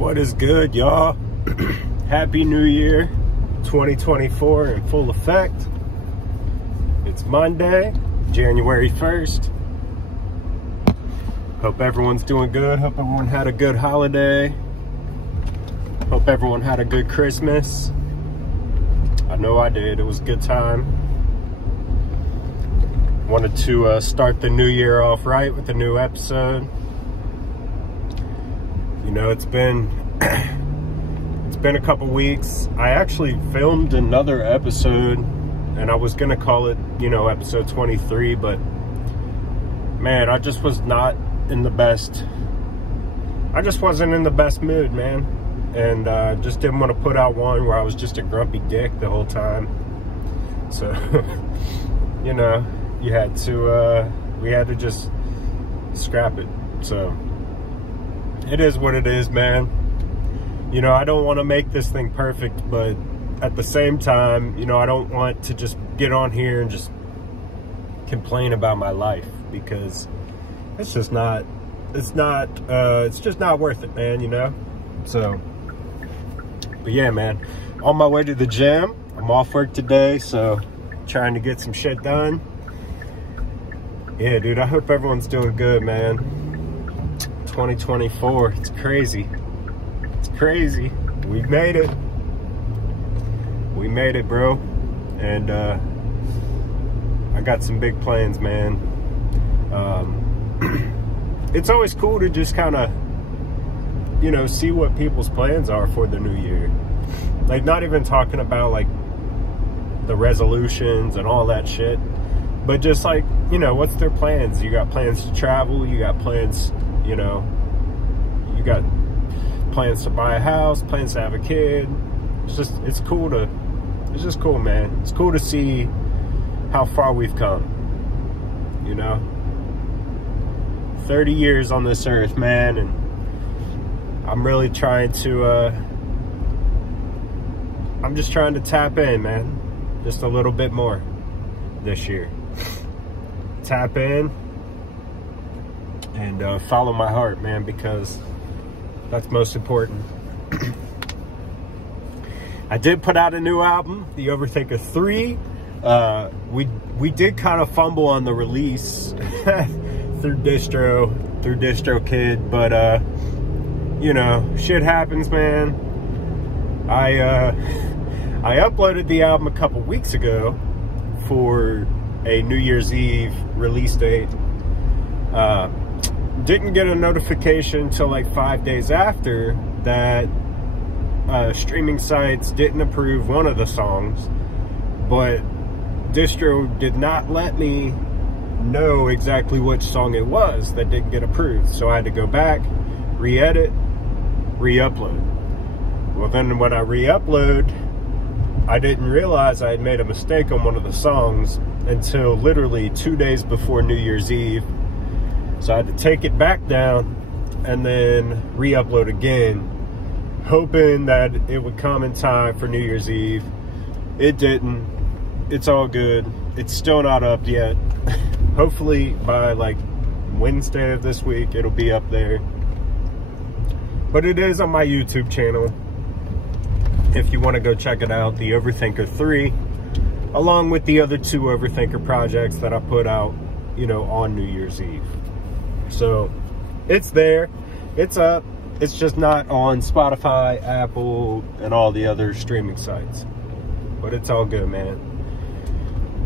What is good, y'all? Happy New Year 2024 in full effect. It's Monday, January 1st. Hope everyone's doing good. Hope everyone had a good holiday. Hope everyone had a good Christmas. I know I did. It was a good time. Wanted to start the new year off right with a new episode. You know, it's been a couple weeks. I actually filmed another episode, and I was gonna call it, episode 23, but man, I just was not in the best. I just wasn't in the best mood, man, and just didn't want to put out one where I was just a grumpy dick the whole time. So, we had to just scrap it. So it is what it is, man. I don't want to make this thing perfect, but at the same time, I don't want to just get on here and just complain about my life, because it's just not worth it, man, So, but yeah, man, on my way to the gym. I'm off work today, so trying to get some shit done. Yeah, dude, I hope everyone's doing good, man. 2024, it's crazy. It's crazy. We made it. We made it, bro. And I got some big plans, man. It's always cool to just kind of, see what people's plans are for the new year. Like, not even talking about, like, the resolutions and all that shit, but just, like, what's their plans? You got plans to travel, you got plans, you got plans to buy a house, plans to have a kid. It's just cool, man. It's cool to see how far we've come, 30 years on this earth, man, and I'm really trying to, I'm just trying to tap in, man, just a little bit more this year. Tap in and follow my heart, man, because that's most important. I did put out a new album, The Overthinker 3. We did kind of fumble on the release through DistroKid, but shit happens, man. I uploaded the album a couple weeks ago for a New Year's Eve release date. Didn't get a notification until like 5 days after that. Streaming sites didn't approve one of the songs, but Distro did not let me know exactly which song it was that didn't get approved. So I had to go back, re-edit, re-upload. Well, then when I re-upload, I didn't realize I had made a mistake on one of the songs until literally 2 days before New Year's Eve. So I had to take it back down and then re-upload again, hoping that it would come in time for New Year's Eve. It didn't. It's all good. It's still not up yet. Hopefully by like Wednesday of this week, it'll be up there. But it is on my YouTube channel, if you want to go check it out, The Overthinker 3, along with the other 2 Overthinker projects that I put out, on New Year's Eve. So it's there, it's up. It's just not on Spotify, Apple, and all the other streaming sites. But it's all good, man.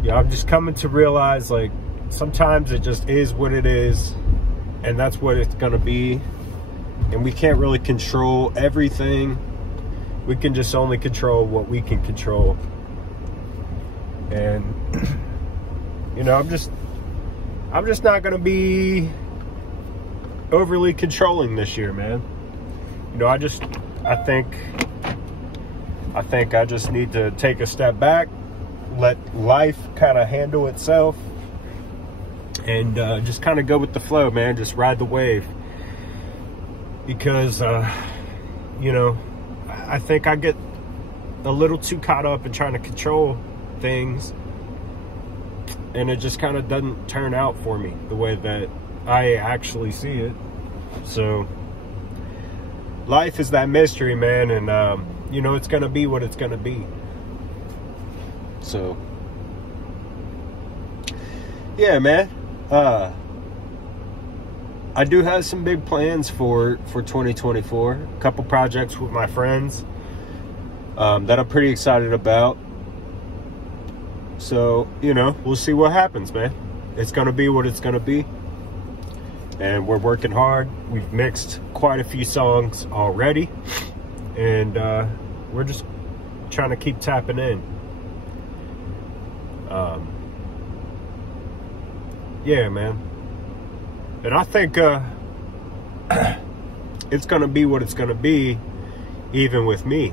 Yeah, I'm just coming to realize, like, sometimes it just is what it is, and that's what it's gonna be. And we can't really control everything. We can just only control what we can control. And, I'm just not gonna be overly controlling this year, man. I think I just need to take a step back, let life kind of handle itself, and just kind of go with the flow, man. Just ride the wave. Because, I think I get a little too caught up in trying to control things, and it just kind of doesn't turn out for me the way that I actually see it. So life is that mystery, man. And, you know, it's going to be what it's going to be. So, yeah, man. I do have some big plans for 2024. A couple projects with my friends that I'm pretty excited about. So, you know, we'll see what happens, man. It's going to be what it's going to be. And we're working hard. We've mixed quite a few songs already. And we're just trying to keep tapping in. Yeah, man. And I think it's going to be what it's going to be, even with me.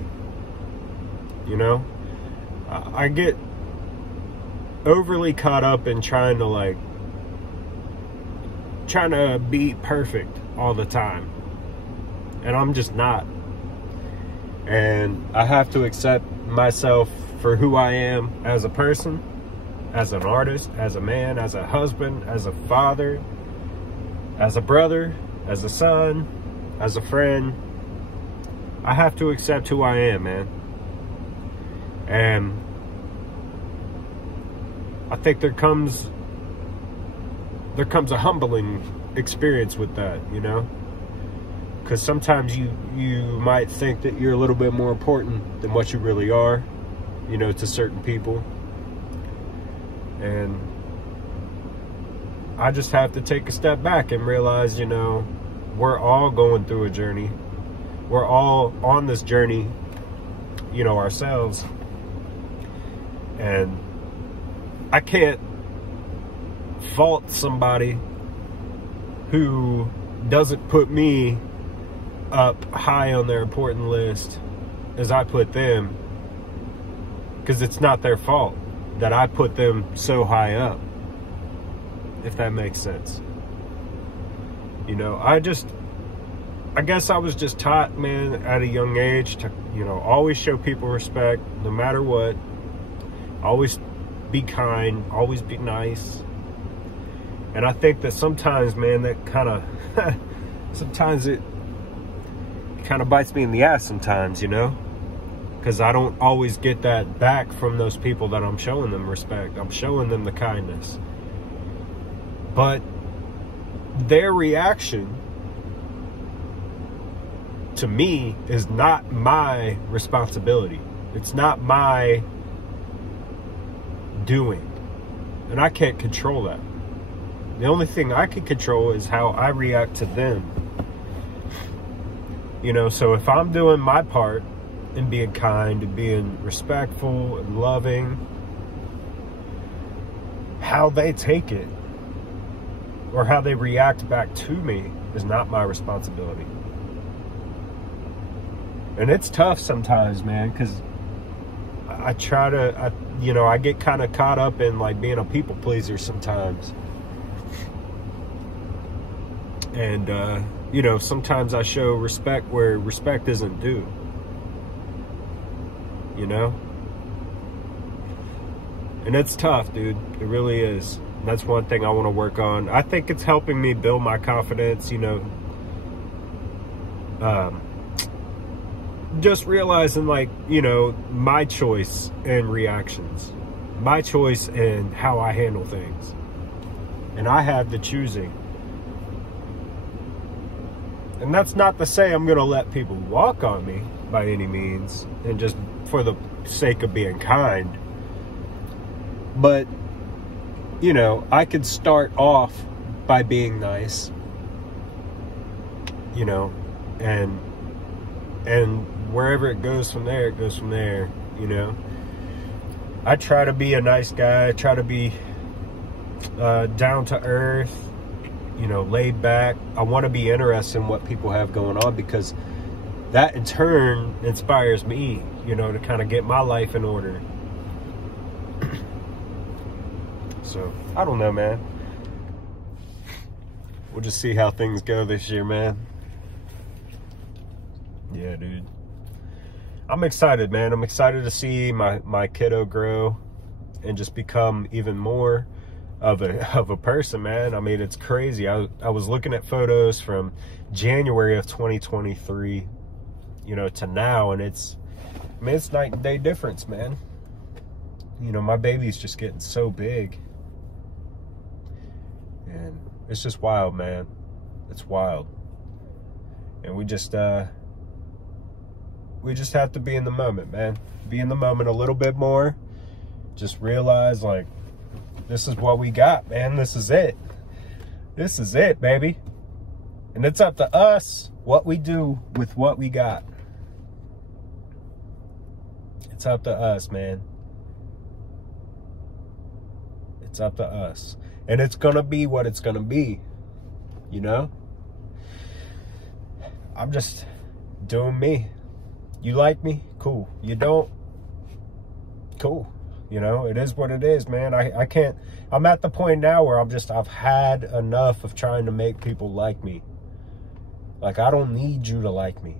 You know? I get overly caught up in trying to be perfect all the time, and I'm just not. And I have to accept myself for who I am as a person, as an artist, as a man, as a husband, as a father, as a brother, as a son, as a friend. I have to accept who I am, man. And I think there comes a humbling experience with that, you know? Because sometimes you might think that you're a little bit more important than what you really are, you know, to certain people. And I just have to take a step back and realize, you know, we're all going through a journey. We're all on this journey, you know, ourselves. And I can't fault somebody who doesn't put me up high on their important list as I put them, because it's not their fault that I put them so high up, if that makes sense. You know, I guess I was just taught, man, at a young age to, you know, always show people respect no matter what. Always be kind, always be nice. And I think that sometimes, man, that kind of sometimes it kind of bites me in the ass sometimes, you know, because I don't always get that back from those people that I'm showing them respect. I'm showing them the kindness, but their reaction to me is not my responsibility. It's not my doing, and I can't control that. The only thing I can control is how I react to them. You know, so if I'm doing my part in being kind and being respectful and loving, how they take it or how they react back to me is not my responsibility. And it's tough sometimes, man, because I get kind of caught up in like being a people pleaser sometimes. And, you know, sometimes I show respect where respect isn't due. You know? And it's tough, dude. It really is. That's one thing I want to work on. I think it's helping me build my confidence, you know. Just realizing, like, you know, my choice and reactions. My choice and how I handle things. And I have the choosing. And that's not to say I'm going to let people walk on me by any means, and just for the sake of being kind. But, you know, I could start off by being nice, you know, and wherever it goes from there, it goes from there, you know. I try to be a nice guy. I try to be down to earth, you know, laid back. I want to be interested in what people have going on, because that in turn inspires me, you know, to kind of get my life in order. So, I don't know, man. We'll just see how things go this year, man. Yeah, dude. I'm excited, man. I'm excited to see my kiddo grow and just become even more of a person, man. I mean, it's crazy. I was looking at photos from January of 2023, you know, to now. And it's, I mean, it's night and day difference, man. You know, my baby's just getting so big. And it's just wild, man. It's wild. And we just have to be in the moment, man. Be in the moment a little bit more. Just realize, like, this is what we got, man. This is it. This is it, baby. And it's up to us what we do with what we got. It's up to us, man. It's up to us. And it's going to be what it's going to be, you know? I'm just doing me. You like me? Cool. You don't? Cool. You know, it is what it is, man. I can't, I'm at the point now where I've had enough of trying to make people like me. Like, I don't need you to like me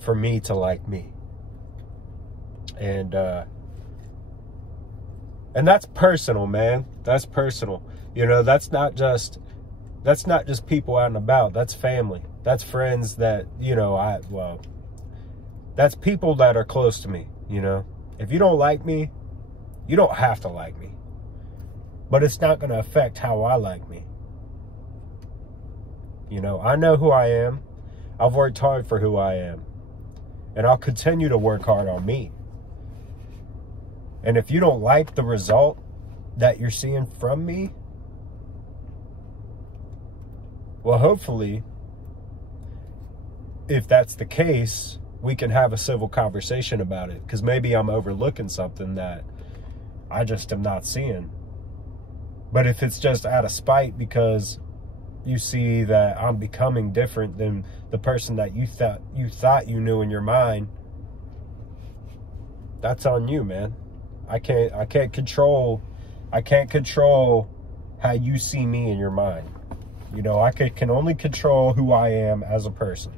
for me to like me. And that's personal, man. That's personal. You know, that's not just people out and about. That's family. That's friends that, you know, that's people that are close to me, you know. If you don't like me, you don't have to like me. But it's not going to affect how I like me. You know, I know who I am. I've worked hard for who I am. And I'll continue to work hard on me. And if you don't like the result that you're seeing from me, well, hopefully, if that's the case, we can have a civil conversation about it. Because maybe I'm overlooking something that I just am not seeing. But if it's just out of spite because you see that I'm becoming different than the person that you thought you knew in your mind, that's on you, man. I can't control how you see me in your mind. You know, I can only control who I am as a person.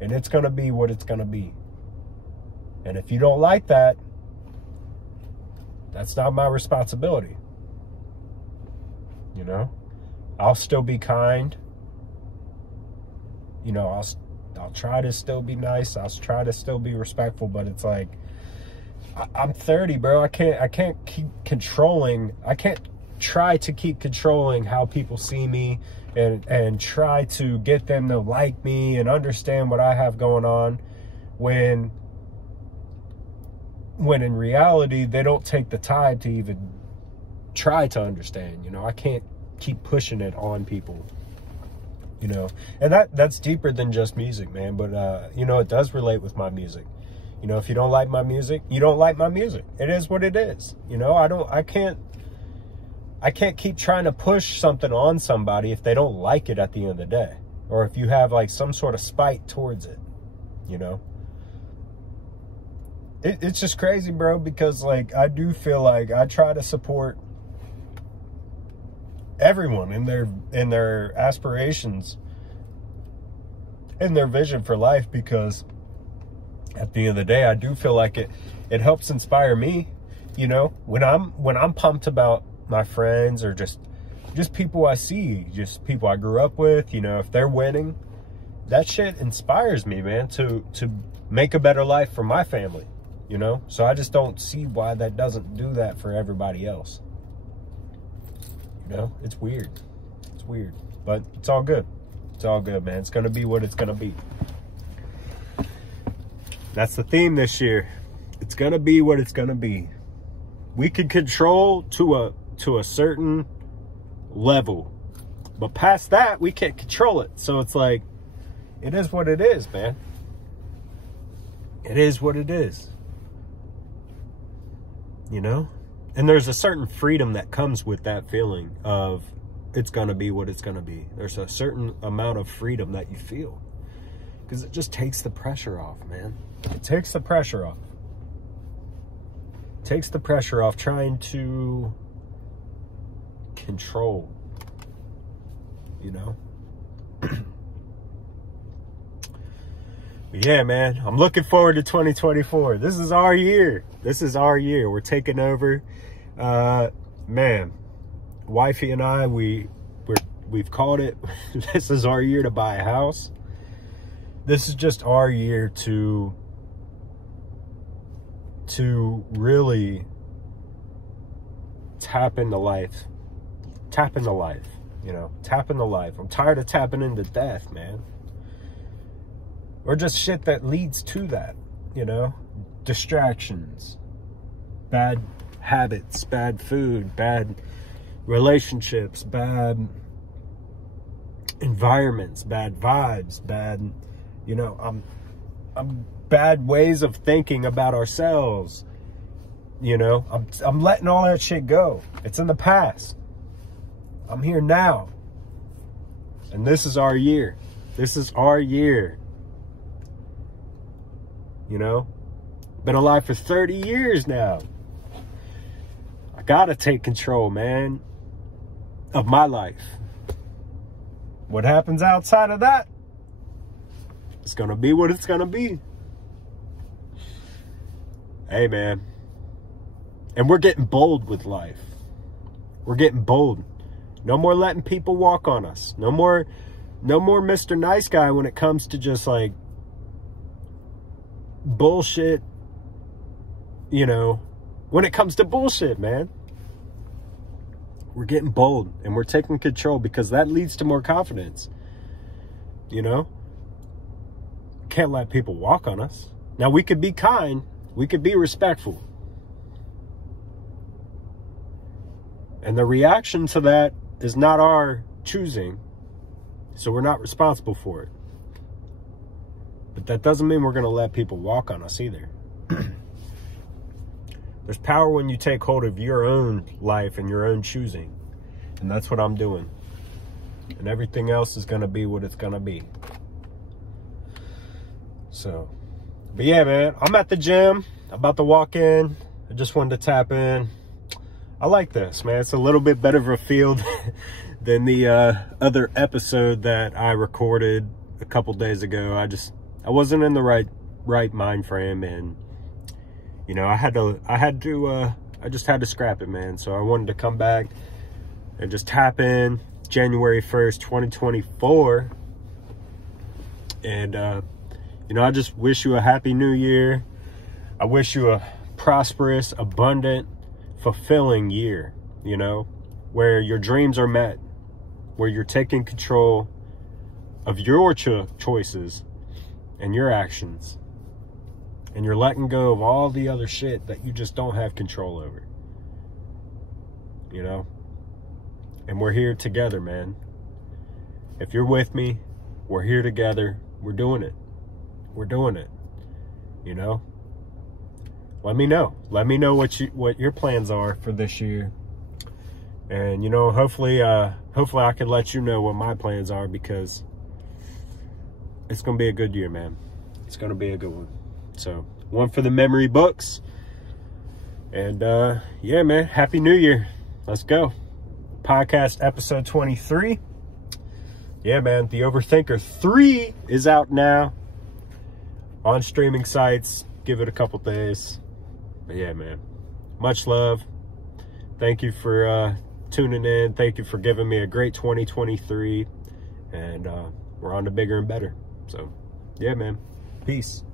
And it's going to be what it's going to be. And if you don't like that, that's not my responsibility. You know, I'll still be kind. You know, I'll try to still be nice. I'll try to still be respectful, but it's like, I'm 30, bro. I can't keep controlling. I can't try to keep controlling how people see me and try to get them to like me and understand what I have going on when in reality, they don't take the time to even try to understand. You know, I can't keep pushing it on people, you know, and that's deeper than just music, man. But, you know, it does relate with my music. You know, if you don't like my music, you don't like my music. It is what it is. You know, I can't keep trying to push something on somebody if they don't like it at the end of the day. Or if you have like some sort of spite towards it, you know. It's just crazy, bro, because like I do feel like I try to support everyone in their aspirations and their vision for life, because at the end of the day, I do feel like it helps inspire me. You know, when I'm pumped about my friends or just people I see, just people I grew up with, you know, if they're winning, that shit inspires me, man, to make a better life for my family, you know? So I just don't see why that doesn't do that for everybody else. You know, it's weird. It's weird, but it's all good. It's all good, man. It's going to be what it's going to be. That's the theme this year. It's going to be what it's going to be. We can control to a certain level, but past that, we can't control it. So it's like, it is what it is, man. It is what it is. You know? And there's a certain freedom that comes with that feeling of it's going to be what it's going to be. There's a certain amount of freedom that you feel, because it just takes the pressure off, man. It takes the pressure off. It takes the pressure off trying to control, you know? But yeah, man, I'm looking forward to 2024. This is our year. This is our year. We're taking over. Man, wifey and I, we've called it. This is our year to buy a house. this is just our year to really tap into life. Tap into life, you know, tap into life. I'm tired of tapping into death, man. Or just shit that leads to that, you know? Distractions, bad habits, bad food, bad relationships, bad environments, bad vibes, bad, you know, bad ways of thinking about ourselves. You know, I'm letting all that shit go. It's in the past. I'm here now. And this is our year. This is our year. You know, been alive for 30 years now. I gotta take control, man, of my life. What happens outside of that, it's gonna be what it's gonna be. Hey, man. And we're getting bold with life. We're getting bold. No more letting people walk on us. No more Mr. Nice Guy when it comes to just like bullshit, you know, when it comes to bullshit, man. We're getting bold and we're taking control because that leads to more confidence. You know? Can't let people walk on us. Now, we could be kind. We could be respectful. And the reaction to that is not our choosing. So we're not responsible for it. But that doesn't mean we're going to let people walk on us either. There's power when you take hold of your own life and your own choosing. And that's what I'm doing. And everything else is going to be what it's going to be. So, but yeah, man, I'm at the gym. I'm about to walk in. I just wanted to tap in. I like this, man. It's a little bit better of a feel than the other episode that I recorded a couple days ago. I wasn't in the right mind frame, and you know, I just had to scrap it, man. So I wanted to come back and just tap in January 1st, 2024. And you know, I just wish you a happy new year. I wish you a prosperous, abundant, fulfilling year, you know, where your dreams are met, where you're taking control of your choices and your actions, and you're letting go of all the other shit that you just don't have control over, you know. And we're here together, man. If you're with me, we're here together. We're doing it. We're doing it, you know. Let me know what your plans are for this year. And, you know, hopefully I can let you know what my plans are, because it's going to be a good year, man. It's going to be a good one. So, one for the memory books. And, yeah, man, Happy New Year. Let's go. Podcast episode 23. Yeah, man, The Overthinker 3 is out now on streaming sites. Give it a couple days. But yeah, man, much love. Thank you for tuning in. Thank you for giving me a great 2023. And we're on to bigger and better. So, yeah, man. Peace.